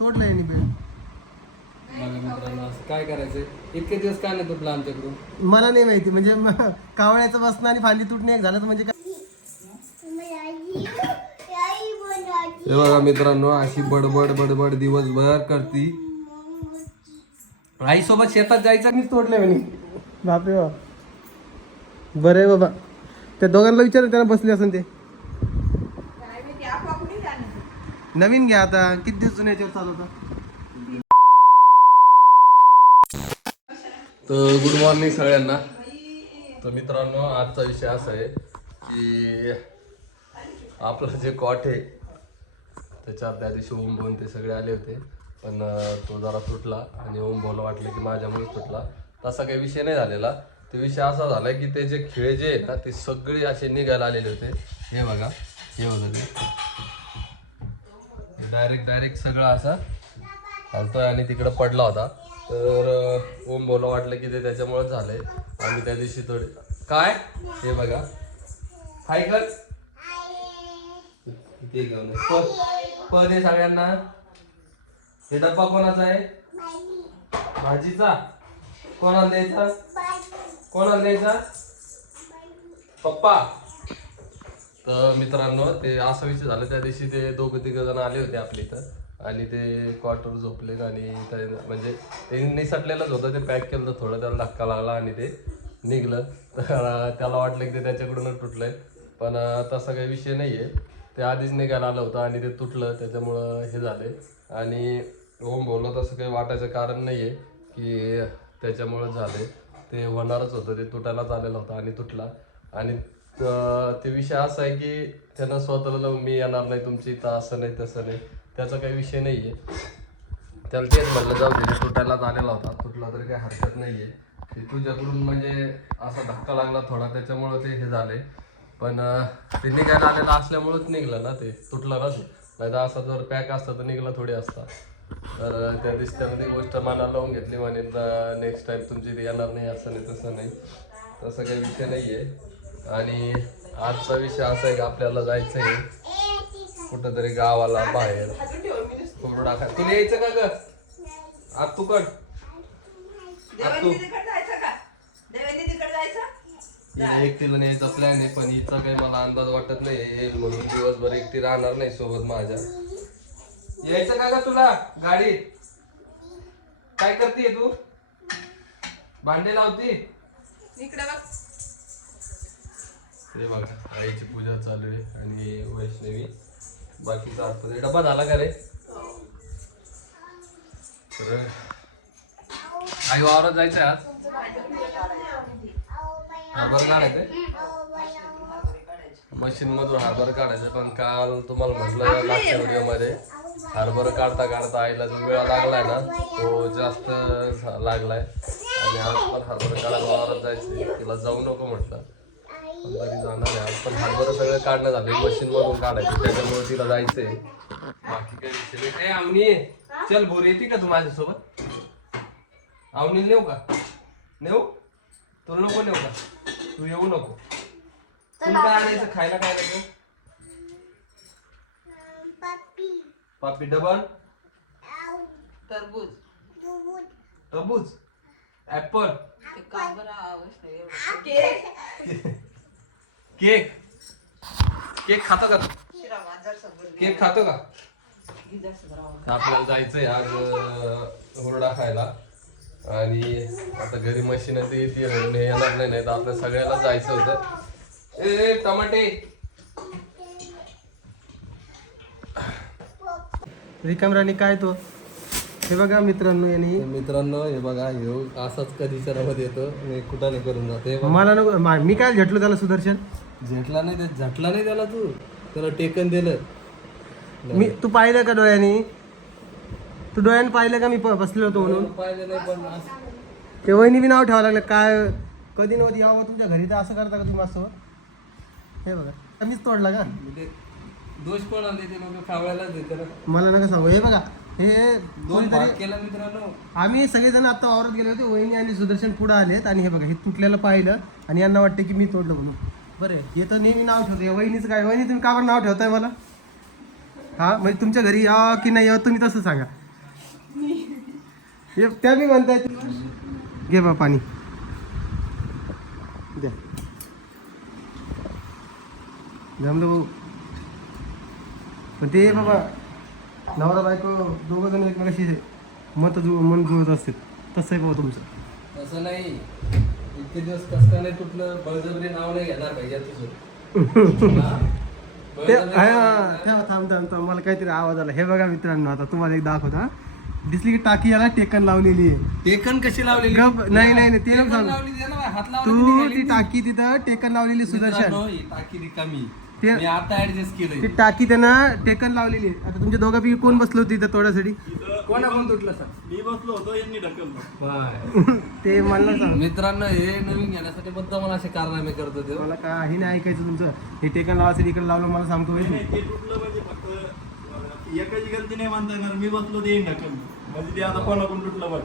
तोडलं यांनी बेल. बघा मित्रांनो असं काय करायचं इतके दिवस काय नाही तुटलं आमच्याकडून. मला नाही माहिती म्हणजे म- कावळ्याचं बसणं आणि फांदी तुटणे एक झालं तर म्हणजे काय? हे बघा मित्रांनो अशी बडबड बडबड दिवसभर करती. आई सोबत शेतात जायचं मीच तोडले म्हणे. बापरे बाप. बरं आहे बाबा. त्या दोघांना विचार त्यांना बसले असेल ते. नवीन घ्या आता. किती दिवस जुन्या याच्यावर चालवता तर गुड मॉर्निंग सगळ्यांना. तर मित्रांनो आजचा विषय असा आहे की आपलं जे कॉट आहे त्याच्यात त्या दिवशी ओम ते सगळे आले होते. पण तो जरा तुटला आणि ओम भाऊला वाटलं की माझ्यामुळेच तुटला. तसा काही विषय नाही झालेला. ते विषय असा झाला की ते जे खिळे जे आहे ना ते सगळे असे निघायला आलेले होते. हे बघा हे होतं ते डायरेक्ट डायरेक्ट सगळं असं हलतोय आणि तिकडं पडला होता. तर ओम बोला वाटलं की ते त्याच्यामुळे झालंय. आम्ही त्या दिवशी थोडे काय? हे बघा. हाय कर. इथे घेऊन ये. प- प दे सगळ्यांना. हे डब्बा कोणाचा आहे? भाजीचा? कोणाला द्यायचा? कोणाला द्यायचा? पप्पा. तर मित्रांनो ते असा विषय झाला. त्या दिवशी ते दोघं तिघ जण आले होते आपले इथं. आणि ते क्वार्टर झोपले आणि ते म्हणजे ते निसटलेलंच होतं. ते पॅक केलं होतं थोडं त्याला धक्का लागला आणि ते निघलं. तर त्याला वाटलं की ते त्याच्याकडूनच तुटलंय. पण तसा काही विषय नाही आहे ते आधीच निघायला आलं होतं आणि ते तुटलं. त्याच्यामुळं हे झाले. आणि ओम बोललं तसं काही वाटायचं कारण नाही आहे की त्याच्यामुळं झाले. ते होणारच होतं. ते तुटायलाच आलेलं होतं आणि तुटला. आणि ते विषय असा आहे की त्यांना स्वतःला लावून मी येणार नाही तुमची इथं असं नाही तसं नाही. त्याचा काही विषय नाही आहे त्याला तेच म्हणलं जाऊ दे ते आलेला होता. तुटला तरी काही हरकत नाही आहे ते तुझ्याकडून म्हणजे असा धक्का लागला थोडा त्याच्यामुळं ते हे झाले. पण ते निघायला आलेलं असल्यामुळंच निघलं ना ते. तुटलं ना ते? नाही तर असा जर पॅक असता तर निघला थोडी असता. तर त्या दिवशी त्याने गोष्ट मनाला लावून घेतली म्हणे नेक्स्ट टाईम तुमची येणार नाही असं नाही तसं नाही. तसं काही विषय नाही आहे आणि आजचा विषय असा आहे की आपल्याला जायचं आहे कुठंतरी गावाला बाहेर. कोरडा खाय तुला यायचं का ग? आत तू कट आत तू एकटीला न्यायचा प्लॅन आहे पण हिचा काही मला अंदाज वाटत नाही. येईल म्हणून दिवसभर एकटी राहणार नाही सोबत माझ्या. यायचं का ग तुला? गाडीत. काय करते तू? भांडे लावती? इकडे बघ. ते बघा आईची पूजा चालू आहे आणि वैष्णवी. बाकीचा आतमध्ये डबा झाला का रे? तर आई वावरात जायचं आज? हरभर काढायचं मशीन मधून हरभर काढायचं पण काल तुम्हाला म्हटलं मागच्या व्हिडिओमध्ये हरभर काढता काढता आईला जो वेळ लागलाय ना तो जास्त झा- लागलाय. आणि आज पण हरभर काढायला वावरात जायचं तिला जाऊ नको म्हटलं. पण तरी जाणार आहे. पण हरभर सगळं काढणं झालं मशीन मधून काढायचं. त्याच्यामुळे तिला जायचंय. बाकी काही विषय नाही. ए, आवनी चल भोर येते का तू माझ्यासोबत? आवनी नेऊ का? नेऊ? तुला नको नेऊ का? तू येऊ नको. तुला काय आणायचं? खायला काय लागेल पापी. डबल? तरबूज टरबूज. ऍपल ते का बरं आवश्यक केक? केक. केक खातो का? केक खातो का? आपल्याला जायचंय आज हुरडा खायला. आणि आता घरी मशीन ते येते हे येणार नाही नाही तर आपल्या सगळ्याला जायचं होतं. ए ए, टमाटे. रिकामराणी काय तो? हे बघा मित्रांनो यांनी तर मित्रांनो हे बघा ह्यो असाच कधी मध्ये येतो. कुठं नाही करून जाते मला नको मा- मी काय झटलो त्याला सुदर्शन? झटला नाही ते- झटला नाही त्याला तू. त्याला टेकन दिलं. मी तू पाहिलं का डोळ्यानी? तू डोळ्याने पाहिलं का मी प- बसलेलो होतो म्हणून? पाहिजे नाही पण असं- ते वहिनी बी नाव ठेवावं लागलं. काय कधी नव्हती यावं तुमच्या घरी तर असं करता का तुम्ही माझ्यासोबत हे बघा. मीच तोडला का? म्हणजे दोष पण आले ते लोक खावळ्यालाच ना मला नका सांगू. हे बघा. हे दोन कोणीतरी- भाग केला मित्रांनो. आम्ही सगळेजण आता वावरत गेले होते. वहिनी आणि सुदर्शन पुढे आलेत. आणि हे बघा हे तुटलेलं पाहिलं. आणि यांना वाटतं की मी तोडलं म्हणून. बरं. हे तर नेहमी नाव ठेवतो. या वहिनीचं काय? वहिनी तुम्ही का बरं नाव ठेवताय मला? हा म्हणजे तुमच्या घरी या की नाही या तुम्ही तसं सांगा. हे त्या बी म्हणतायत घे बा पाणी. द्या. जमलं भाऊ. पण ते बाबा नवरा बायको दोघं जण एकमेकाशी मत जु मन जुळत असते तसं आहे बाबा तुमचं. तसं नाही. इतके दिवस कसं काय नाही तुटलं बळजबरी नाव नाही घेणार पाहिजे तुझं हा? ते बळजबरी हा, नाव हा, ठेवा थांब थांब थांब. मला काहीतरी आवाज आला. हे बघा मित्रांनो आता तुम्हाला एक दाखवता दिसली की टाकी याला टेकन लावलेली आहे. टेकन कशी लावलेली? गप नाही नाही नाही, ते नको टेकन सांगू लावली दे ना, हात लावला तू ती. टाकी तिथं टेकन लावलेली सुदर्शन. ही टाकी रिकामी ते- मी आता ऍडजस्ट ती केलंय टाकी त्यानं टेकन लावलेली आहे. आता तुमच्या दोघांपैकी कोण बसलो होतं इथं तोड्यासाठी कोणा कोण तुटलं सर? मी बसलो होतो यांनी ढकललं. ते मला सांग. मित्रांनो हे नवीन घेण्यासाठी बद्दल मला असे कारनामे करतो ते मला काही नाही ऐकायचं तुमचं. हे टेकन लावायचं इकडे लावलं मला सांगतो नाही, होय. नाही, ते तुटलं म्हणजे फक्त अं, एकाची गलती नाही मानता येणार. मी बसलो ते यांनी ढकललं. म्हणजे ते आता कोणाकडून तुटलं बघ.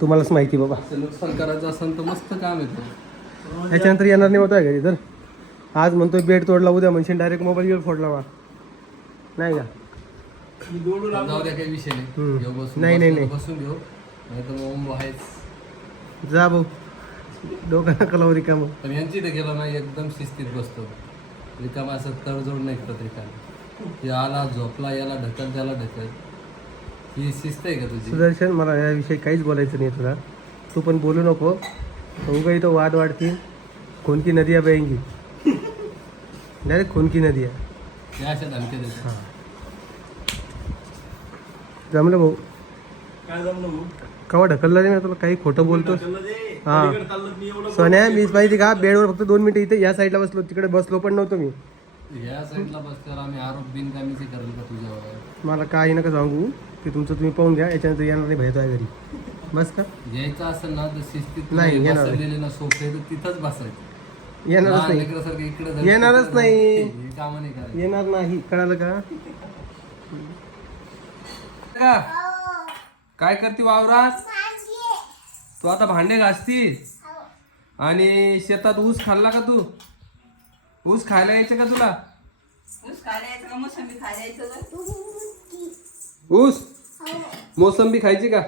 तुम्हालाच माहिती बाबा. असं नुकसान करायचं असेल तर मस्त काम येतं याच्यानंतर येणार नाही होता घरी तर? आज म्हणतोय बेड तोडला उद्या म्हणशील डायरेक्ट मोबाईल घेऊन फोडला वा नाही का? जाऊ द्या काही विषय नाही. हम्म. घेऊ बसून नाही, नाही, तर नाही. बसून घेऊ. नाही तर मग ओम आहेच. जा भाऊ. डोकं नका लावू रिकामं. पण यांची इथे गेलो ना एकदम शिस्तीत बसतो. रिकामा असं तडजोड नाही करत रिकामा. याला झोपला याला ढकल त्याला ढकल. ही शिस्त आहे का तुझी? सुदर्शन मला याविषयी काहीच बोलायचं नाही तुला. तू पण बोलू नको. उगा इथं वाद वाढतील. कोणती नदी आहे बँगी डायरेक्ट कोणती नदी आहे. या अशा धमक्या देतात जमलं भाऊ? काय जमलं भाऊ? कवा ढकललं नाही ना तुला काही खोटं बोलतोस. ढकललं ते. हा. मी सोन्या मीच माहिती का? बेडवर फक्त दोन मिनिटं इथे या साईडला बसलो. तिकडे बसलो पण नव्हतो मी. या साईडला बसल्यावर आम्ही आरोप बिनकामीचे करेल का तुझ्यावर? मला काही नका सांगू. ते तुमचं तुम्ही पाहून घ्या. याच्यानंतर येणार नाही भेटतो आहे घरी. बस का? यायचं असेल ना तर शिस्तीत नाही, येणार नाही. बसवलेले ना सोफे तर तिथंच बसायचं. येणारच नाही. लेकरासारखं इकडे जायचं, येणारच तिकडे नाही. जायचं. हे कामं नाही करायची. येणार नाही. कळालं का? का? काय करते वावरात? तू आता भांडे घासती आणि शेतात ऊस खाल्ला का तू? ऊस खायला यायचं का तुला? ऊस खायला यायचं का? मोसंबी खायला यायचं का? ऊस? मोसंबी खायची का?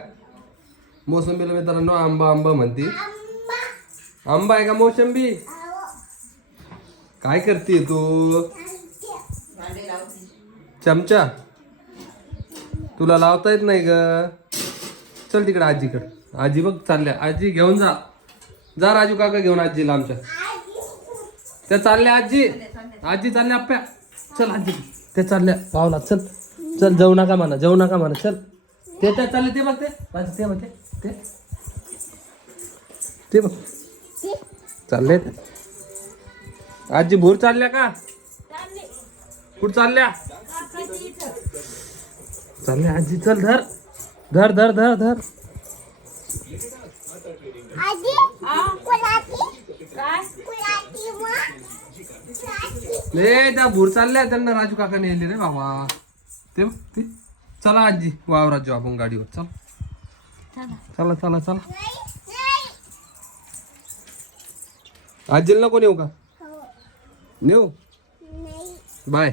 मोसंबीला मित्रांनो आंबा आंबा म्हणते. आंबा आहे का मोसंबी? काय करते तू? चमचा? तुला लावता येत नाही ग. चल तिकडे आजीकडे. आजी बघ चालल्या. आजी घेऊन जा. जा राजू काका घेऊन आजीला आमच्या त्या चालल्या आजी. आजी चालल्या आप्या चल आजी. ते चालल्या. पावला. चल. चल जाऊ नका म्हणा. जाऊ नका म्हणा. चल. ते त्या चालले ते बघ ते. राजू ते बघ ते. ते. ते बघ. चालले आजी भूर चालल्या का? कुठं चालल्या? चालल्या आजी चल धर. धर धर धर धर. ले त्या भूर चालल्या त्यांना राजू काका नेली रे बाबा ते चला आजी वावरात जाऊ आपण गाडीवर. चल. चला. चला चला आजीला नको नेऊ का? नेऊ? बाय.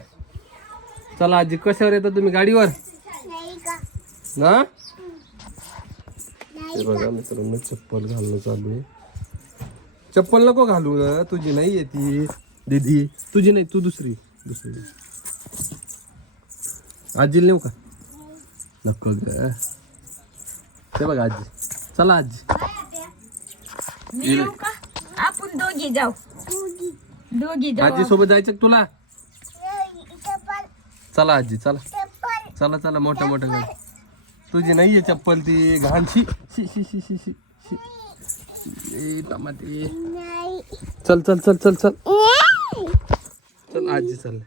चला आजी कशावर येतात तुम्ही? गाडीवर? ना ते बघा मित्रांनो चप्पल घालणं चालू आहे. चप्पल नको घालू तुझी नाही येते दीदी तुझी नाही तू दुसरी. दुसरी आजीला नेऊ का? नको ग. ते बघा आजी. चला आजी. आपण दोघी जाऊ. दोघी जाऊ आजी सोबत जायचं का तुला? चला आजी चला. चला चला मोठ्या मोठ्या गाडी. तुझी नाहीये चप्पल ती घाणशी. शी शी शी शी शी. शी. ए, टमाटे. चल चल चल चल चल. चल आजी चालले